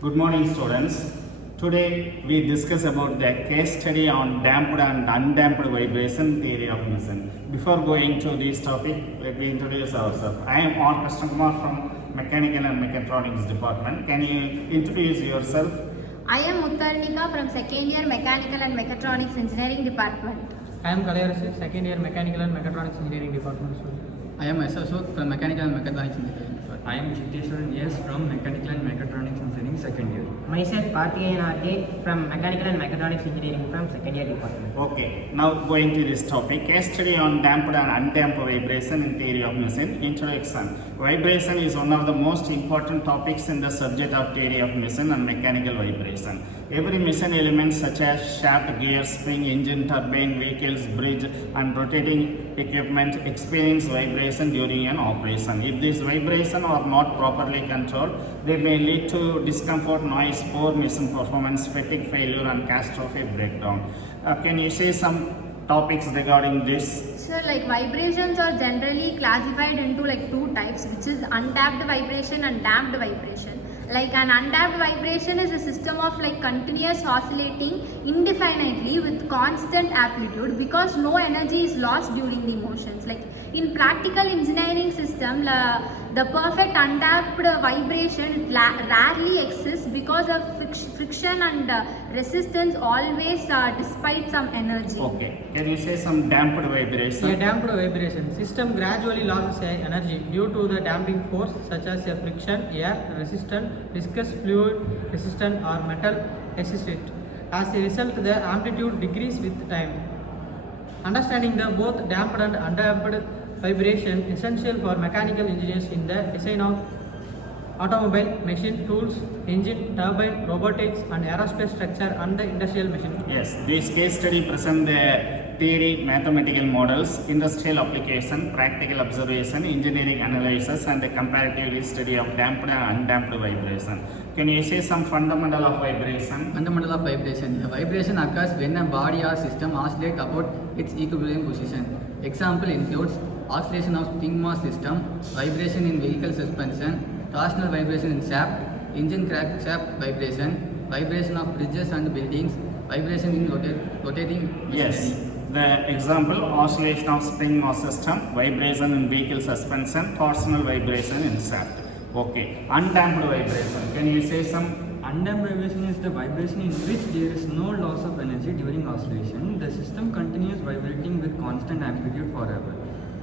Good morning, students. Today we discuss about the case study on damped and undamped vibration theory of motion. Before going to this topic, let me introduce ourselves. I am R. Krishnakumar from Mechanical and Mechatronics Department. Can you introduce yourself? I am Uttarnika from second year Mechanical and Mechatronics Engineering Department. I am Kalayarasu, second year Mechanical and Mechatronics Engineering Department. I am Ashok from Mechanical and Mechatronics Engineering. I am Jiteshwaran S from Mechanical and Mechatronics Engineering second year. Myself Karthikeyan RK from Mechanical and Mechatronics Engineering from second year department. Okay, now going to this topic, case study on damped and undamped vibration in theory of motion. Introduction. Vibration is one of the most important topics in the subject of theory of motion and mechanical vibration. Every machine element such as shaft, gear, spring, engine, turbine, vehicles, bridge and rotating equipment experience vibration during an operation. If this vibration are not properly controlled, they may lead to discomfort, noise, poor machine performance, fatigue, failure and catastrophic breakdown. Can you say some topics regarding this? So vibrations are generally classified into two types, which is undamped vibration and damped vibration. An undamped vibration is a system of continuous oscillating indefinitely with constant amplitude because no energy is lost during the motions. In practical engineering system, the perfect undamped vibration rarely exists because of friction and resistance always despite some energy. Okay, can you say some damped vibration? A damped vibration system gradually loses energy due to the damping force such as a friction, air resistant, viscous fluid resistant or metal resistant. As a result, the amplitude decreases with time. Understanding the both damped and undamped vibration is essential for mechanical engineers in the design of automobile, machine tools, engine, turbine, robotics and aerospace structure and the industrial machinery. Yes, this case study presents the theory, mathematical models, industrial application, practical observation, engineering analysis and the comparative study of damped and undamped vibration. Can you say some fundamental of vibration? Fundamental of vibration. A vibration occurs when a body or system oscillates about its equilibrium position. Example includes oscillation of spring mass system, vibration in vehicle suspension, torsional vibration in shaft, engine crankshaft vibration, vibration of bridges and buildings, vibration in rotating machinery. Yes. The example, oscillation of spring mass system, vibration in vehicle suspension, torsional vibration in shaft. Okay. Undamped vibration. Can you say some? Undamped vibration is the vibration in which there is no loss of energy during oscillation. The system continues vibrating with constant amplitude forever.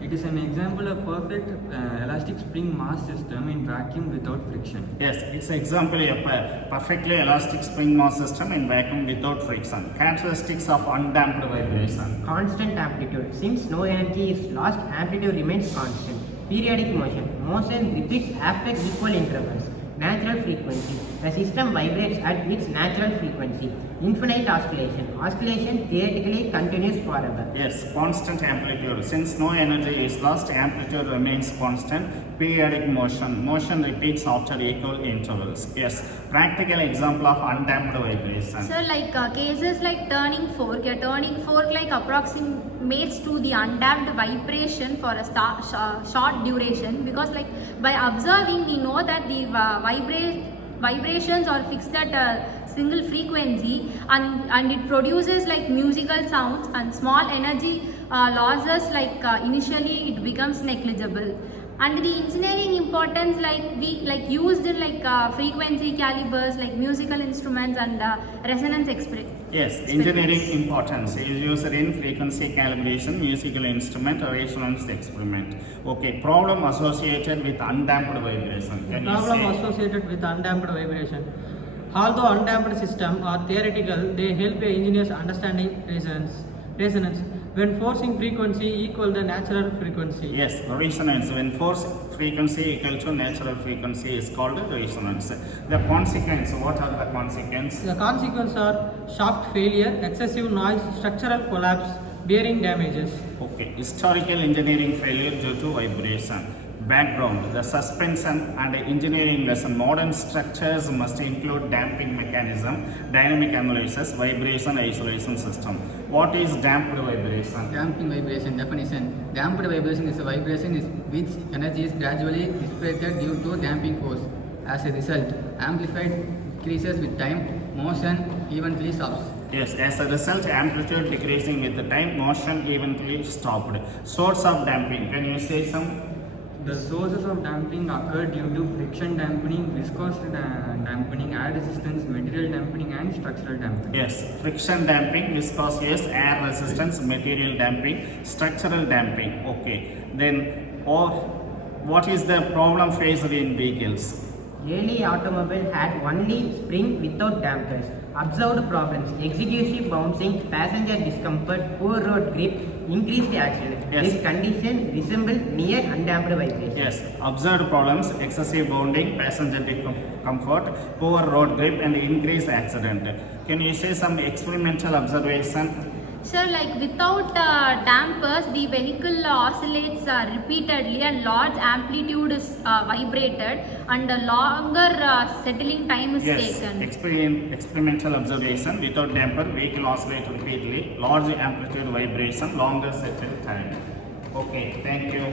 It is an example of perfect elastic spring mass system in vacuum without friction. Yes, it's an example of a perfectly elastic spring mass system in vacuum without friction. Characteristics of undamped vibration. Constant amplitude. Since no energy is lost, amplitude remains constant. Periodic motion. Motion repeats after equal intervals. Natural frequency. The system vibrates at its natural frequency. Infinite oscillation. Oscillation theoretically continues forever. Yes, constant amplitude. Since no energy is lost, amplitude remains constant. Periodic motion. Motion repeats after equal intervals. Yes, practical example of undamped vibration. So cases like turning fork, a turning fork approximates to the undamped vibration for a short duration because by observing we know that the vibrations are fixed at a single frequency and it produces musical sounds and small energy losses initially it becomes negligible. And the engineering importance used in frequency calibers musical instruments and resonance Yes, engineering importance is used in frequency calibration, musical instrument, or resonance experiment. Okay, problem associated with undamped vibration. Can you say? Associated with undamped vibration. Although undamped systems are theoretical, they help engineers understanding resonance. When forcing frequency equal the natural frequency. Yes, resonance. When force frequency equal to natural frequency is called resonance. The consequence, what are the consequences? The consequences are shaft failure, excessive noise, structural collapse, bearing damages. Okay, historical engineering failure due to vibration. Background, the suspension and engineering lesson. Modern structures must include damping mechanism, dynamic analysis, vibration isolation system. What is damped vibration? Damping vibration definition. Damped vibration is a vibration which energy is gradually dissipated due to damping force. As a result, amplified decreases with time, motion eventually stops. Yes, as a result, amplitude decreasing with the time, motion eventually stopped. Source of damping. Can you say some? The sources of damping occur due to friction dampening, viscosity dampening, air resistance, material dampening, and structural damping. Yes, friction damping, viscosity, yes, air resistance, material damping, structural damping. Okay. Then, or what is the problem faced in vehicles? Early automobile had only spring without dampers. Observed problems: excessive bouncing, passenger discomfort, poor road grip, increased accidents. Yes. This condition resembled near undamped vibration. Yes, observed problems, excessive bounding, passenger discomfort, poor road grip, and increased accident. Can you say some experimental observation? Sir, like without dampers, the vehicle oscillates repeatedly and large amplitude is vibrated and a longer settling time is Yes, taken. experimental observation. Without damper, vehicle oscillates repeatedly, large amplitude vibration, longer settle time. Okay, thank you.